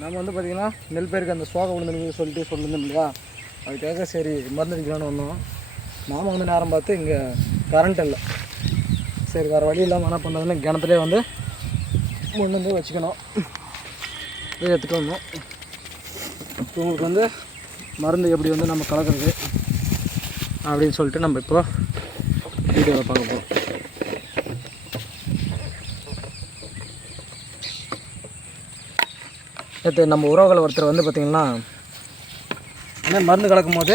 நம்ம வந்து பார்த்திங்கன்னா நெல் பயிருக்கு அந்த சோக விழுந்துருக்கு சொல்லிட்டு சொல்லியிருந்தோம் இல்லையா? அதுக்காக சரி மருந்து அடிக்கலான்னு வந்தோம் மாமா வந்து நேரம் பார்த்து இங்கே கரண்ட் இல்லை. சரி வேறு வழி இல்லாமல் என்ன பண்ணுறதுன்னு கிணத்துலேயே வந்து கொண்டு வந்து வச்சுக்கணும். இதை எடுத்துகிட்டு வந்தோம் இப்போ உங்களுக்கு வந்து மருந்து எப்படி வந்து நம்ம கலக்கிறது அப்படின்னு சொல்லிட்டு நம்ம இப்போ வீடியோவில் பார்க்க போகிறோம் நேற்று நம்ம உறவுகள் ஒருத்தர் வந்து பார்த்திங்கன்னா இந்த மருந்து கலக்கும் போது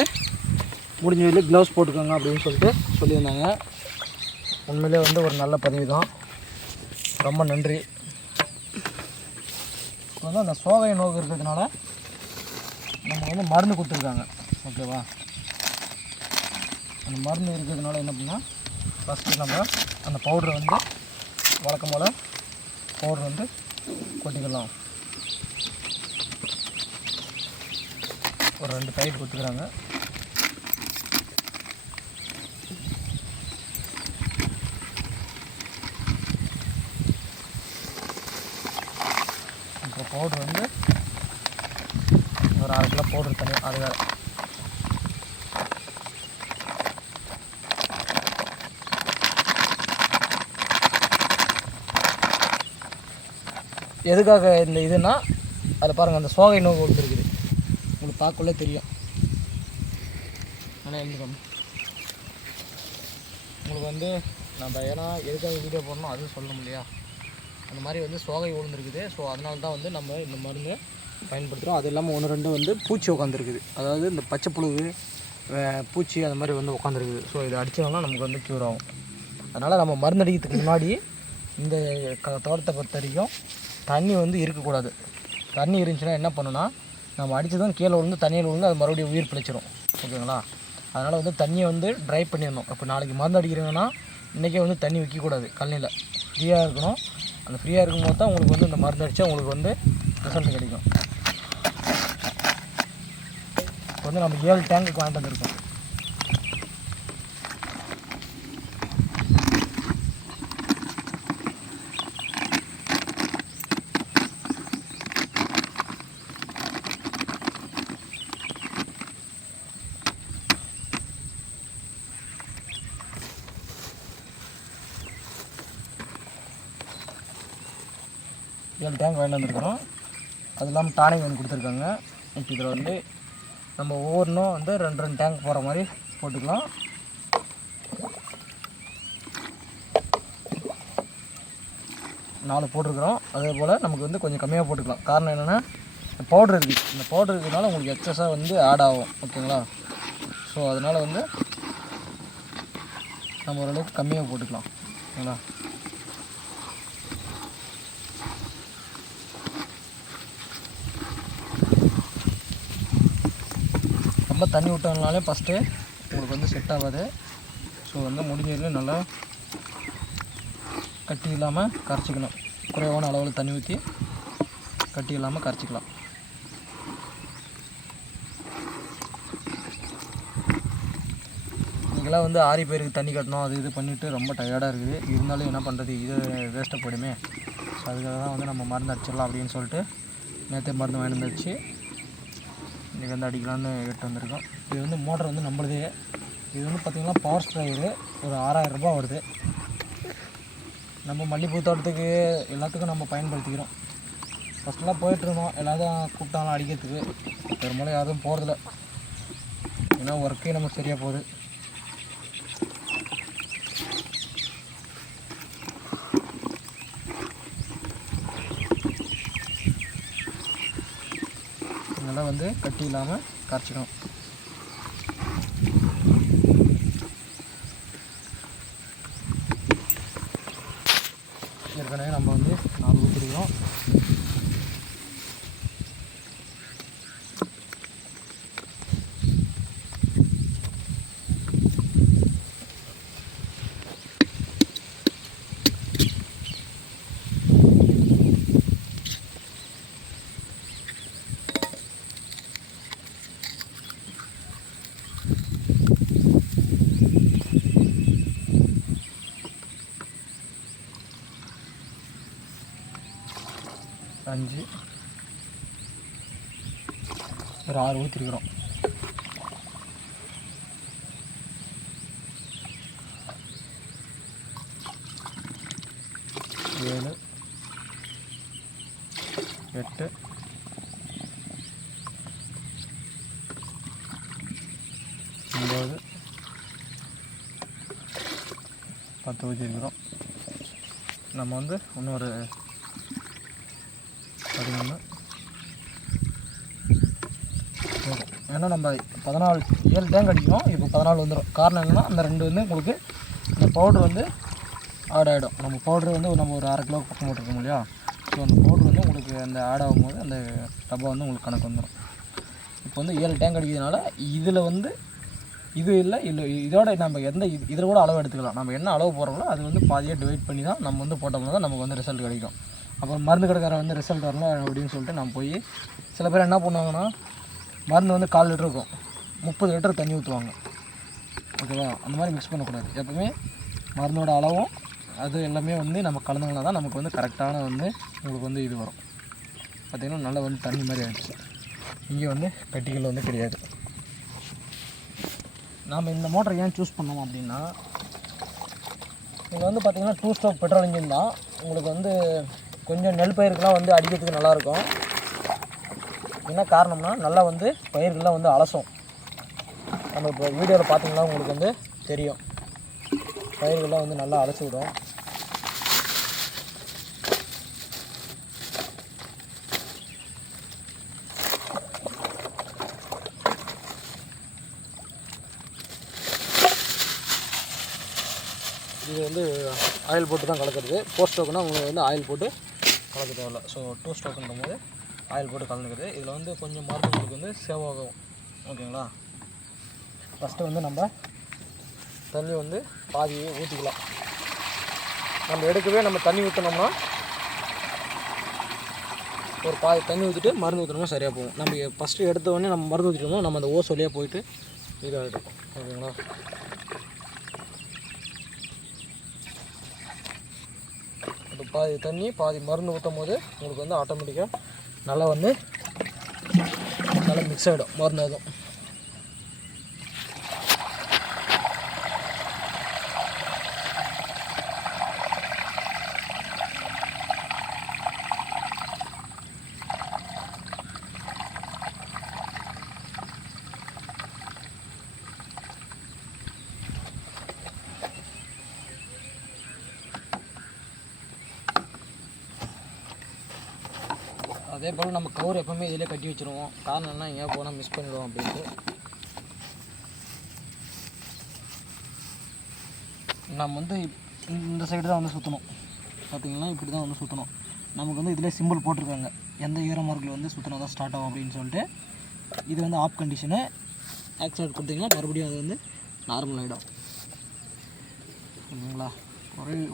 முடிஞ்ச வெளியே க்ளவுஸ் போட்டுக்கோங்க அப்படின்னு சொல்லிட்டு சொல்லியிருந்தாங்க. உண்மையிலே வந்து ஒரு நல்ல பதிவு தான். ரொம்ப நன்றி. இப்போ வந்து அந்த சோகை நோக்கு இருக்கிறதுனால நம்ம வந்து மருந்து கொடுத்துருக்காங்க. ஓகேவா? அந்த மருந்து இருக்கிறதுனால என்ன பண்ணால் ஃபஸ்ட்டு நம்ம அந்த பவுடரை வந்து வழக்கம் போல் பவுடர் வந்து கொட்டிக்கலாம். ஒரு ரெண்டு பைப் கொடுத்துக்கிறாங்க. இப்போ பவுட்ரு வந்து ஒரு அரை கிலோ பவுட்ரு தனி அது வேறு. எதுக்காக இந்த இதுனா அதில் பாருங்கள் அந்த சோகை நோய் கொடுத்துருக்குது. உங்களுக்கு பார்க்கல தெரியும். ஆனால் எழுந்துக்கணும் உங்களுக்கு வந்து நம்ம ஏன்னா எதுக்காக வீடியோ போடணும் அதுவும் சொல்ல முடியா அந்த மாதிரி வந்து சோகை விழுந்துருக்குது ஸோ அதனால தான் வந்து நம்ம இந்த மருந்து பயன்படுத்துகிறோம் அது இல்லாமல் ஒன்று ரெண்டு வந்து பூச்சி உட்காந்துருக்குது அதாவது இந்த பச்சை புழுகு பூச்சி அந்த மாதிரி வந்து உட்காந்துருக்குது ஸோ இது அடித்தோம்னா நமக்கு வந்து க்யூர் ஆகும். அதனால் நம்ம மருந்து அடிக்கிறதுக்கு முன்னாடி இந்த க தோட்டத்தை பொறுத்த வரைக்கும் தண்ணி வந்து இருக்கக்கூடாது. தண்ணி இருந்துச்சுன்னா என்ன பண்ணுன்னா நம்ம அடித்ததும் கீழே விழுந்து தண்ணியில் விழுந்து அது மறுபடியும் உயிர் பிழைச்சிரும். ஓகேங்களா? அதனால் வந்து தண்ணியை வந்து ட்ரை பண்ணிடணும். இப்போ நாளைக்கு மருந்து அடிக்கிறீங்கன்னா இன்றைக்கே வந்து தண்ணி வைக்கக்கூடாது கழனியில் ஃப்ரீயாக இருக்கணும். அந்த ஃப்ரீயாக இருக்கும்போது தான் உங்களுக்கு வந்து இந்த மருந்து அடித்தா உங்களுக்கு வந்து ரிசல்ட் கிடைக்கும். இப்போ வந்து நம்ம ஏழு டேங்க்கு வாங்கிட்டு வந்திருக்கோம். ஏழு டேங்க் வாங்கிட்டு வந்திருக்கிறோம். அது இல்லாமல் டானிக் வாங்கி கொடுத்துருக்காங்க. இப்போ இதில் வந்து நம்ம ஒவ்வொன்றும் வந்து ரெண்டு ரெண்டு டேங்க் போகிற மாதிரி போட்டுக்கலாம். நாலு போட்டிருக்கிறோம். அதே போல் நமக்கு வந்து கொஞ்சம் கம்மியாக போட்டுக்கலாம். காரணம் என்னென்னா இந்த பவுட்ரு இருக்குது இந்த பவுடர் இருக்கிறதுனால உங்களுக்கு எக்ஸஸாக வந்து ஆட் ஆகும். ஓகேங்களா ஸோ அதனால் வந்து நம்ம ஓரளவுக்கு கம்மியாக போட்டுக்கலாம். ஓகேங்களா ரொம்ப தண்ணி விட்டோம்னாலே ஃபஸ்ட்டு உங்களுக்கு வந்து செட் ஆகாது. ஸோ வந்து முடிஞ்ச நல்லா கட்டி இல்லாமல் கரைச்சிக்கணும். குறைவான அளவில் தண்ணி ஊற்றி கட்டி இல்லாமல் கரைச்சிக்கலாம். இன்றைக்கெல்லாம் வந்து ஆறி பேருக்கு தண்ணி கட்டணும் அது இது பண்ணிவிட்டு ரொம்ப டயர்டாக இருக்குது. இருந்தாலும் என்ன பண்ணுறது இது வேஸ்ட்டாக போயிடுமே. ஸோ அதுக்காக தான் வந்து நம்ம மருந்து அடிச்சிடலாம் அப்படின்னு சொல்லிட்டு நேற்று மருந்து வாங்கிட்டு வந்து வச்சு இன்றைக்கி வந்து அடிக்கலான்னு எடுத்து வந்திருக்கோம். இது வந்து மோட்டர் வந்து நம்மளுதே. இது வந்து பார்த்திங்கன்னா பவர் ஸ்ப்ரேயரு ஒரு ஆறாயிரம் ரூபாய் வருது. நம்ம மல்லிகைப்பூ தோட்டத்துக்கு எல்லாத்துக்கும் நம்ம பயன்படுத்திக்கிறோம். ஃபஸ்ட்டெல்லாம் போயிட்டுருந்தோம் எல்லாரும் கூப்பிட்டாலும் அடிக்கிறதுக்கு. பெரும்பாலும் யாரும் போகிறதில்ல ஏன்னா ஒர்க்கே நமக்கு சரியாக போகுது. இதெல்லாம் வந்து கட்டி இல்லாமல் கரைச்சிக்கணும் அஞ்சு ஒரு ஆறு ஊற்றிருக்கிறோம் ஏழு. எட்டு. ஒம்பது பத்து ஊற்றிருக்கிறோம் நம்ம வந்து இன்னொரு பார்த்தீங்கன்னா போதும். ஏன்னா நம்ம பதினாலு ஏழு டேங்க் அடிக்கணும் இப்போ பதினாலு வந்துடும் காரணம் என்னென்னா அந்த ரெண்டு வந்து உங்களுக்கு அந்த பவுட்ரு வந்து ஆட் ஆகிடும் நம்ம பவுட்ரு வந்து நம்ம ஒரு அரை கிலோ பக்கம் போட்டிருக்கோம் இல்லையா? ஸோ அந்த பவுட்ரு வந்து உங்களுக்கு அந்த ஆட் ஆகும்போது அந்த டப்பா வந்து உங்களுக்கு கணக்கு வந்துடும் இப்போ வந்து ஏழு டேங்க் அடிக்கிறதுனால இதில் வந்து இது இல்லை இல்லை இதோட நம்ம எந்த இது இதில் கூட அளவு எடுத்துக்கலாம். நம்ம என்ன அளவு போடுறோங்களோ அது வந்து பாதியாக டிவைட் பண்ணி தான் நம்ம வந்து போட்டோம்னா தான் நமக்கு வந்து ரிசல்ட் கிடைக்கும். அப்புறம் மருந்து கடைக்காரன் வந்து ரிசல்ட் வரணும் அப்படின்னு சொல்லிட்டு நம்ம போய் சில பேர் என்ன பண்ணுவாங்கன்னா மருந்து வந்து கால் லிட்டர் இருக்கும். முப்பது லிட்டர் தண்ணி ஊற்றுவாங்க ஓகேவா அந்த மாதிரி மிக்ஸ் பண்ணக்கூடாது. எப்பவுமே மருந்தோட அளவும் அது எல்லாமே வந்து நம்ம கலந்துங்கன்னா தான் நமக்கு வந்து கரெக்டான வந்து உங்களுக்கு வந்து இது வரும். பார்த்திங்கன்னா நல்லா வந்து தண்ணி மாதிரி ஆகிடுச்சு இங்கே வந்து கட்டிகள் வந்து கிடையாது. நாம் இந்த மோட்டரை ஏன் சூஸ் பண்ணோம் அப்படின்னா இங்கே வந்து பார்த்திங்கன்னா டூ ஸ்டோக் பெட்ரோல் இன்ஜின் தான். உங்களுக்கு வந்து கொஞ்சம் நெல் பயிருக்கெலாம் வந்து அடிக்கிறதுக்கு நல்லாயிருக்கும். என்ன காரணம்னா நல்லா வந்து பயிர்கள்லாம் வந்து அலசும். நம்ம இப்போ வீடியோவில் பார்த்தீங்கன்னா உங்களுக்கு வந்து தெரியும். பயிர்கள்லாம் வந்து நல்லா அலசி விடும். இது வந்து ஆயில் போட்டு தான் கலக்கிறது போஸ்ட் ஸ்டோக்குனா உங்களுக்கு வந்து ஆயில் போட்டு கலக்க தேவையில்ல ஸோ டூ ஸ்டோக்குன்ற போது ஆயில் போட்டு கலந்துக்கிறது. இதில் வந்து கொஞ்சம் மருந்து உங்களுக்கு வந்து சேவ் ஆகும். ஓகேங்களா ஃபஸ்ட்டு வந்து நம்ம தண்ணி வந்து பாதியை ஊற்றிக்கலாம் நம்ம எடுக்கவே நம்ம தண்ணி ஊற்றினோம்னா ஒரு பாதி தண்ணி ஊற்றிட்டு மருந்து ஊற்றினோம்னா சரியாக போகும். நம்ம ஃபஸ்ட்டு எடுத்த உடனே நம்ம மருந்து ஊற்றிட்டோம்னா நம்ம அந்த ஓஸ் வழியாக போயிட்டு இதாக இருக்கும் ஓகேங்களா இப்போ பாதி தண்ணி பாதி மருந்து ஊற்றும் போது உங்களுக்கு வந்து ஆட்டோமேட்டிக்காக நல்லா வந்து நல்லா மிக்ஸ் ஆகிடும் மருந்து அதுவும் அதே போல் நம்ம கவர் எப்போவுமே இதிலே கட்டி வச்சுருவோம். காரணம் என்ன எங்கேயா போனால் மிஸ் பண்ணிடுவோம் அப்படின்ட்டு. நம்ம வந்து இப்- இந்த சைடு தான் வந்து சுற்றணும் பார்த்திங்கன்னா இப்படி தான் வந்து சுற்றணும் நமக்கு வந்து இதிலே சிம்பிள் போட்டிருக்காங்க. எந்த ஈரமார்க்கில் வந்து சுற்றினா தான் ஸ்டார்ட் ஆகும் அப்படின்னு சொல்லிட்டு. இது வந்து ஆஃப் கண்டிஷனு ஆக்சிடென்ட் கொடுத்தீங்கன்னா மறுபடியும் அது வந்து நார்மல் ஆகிடும் ஓகேங்களா ஒரே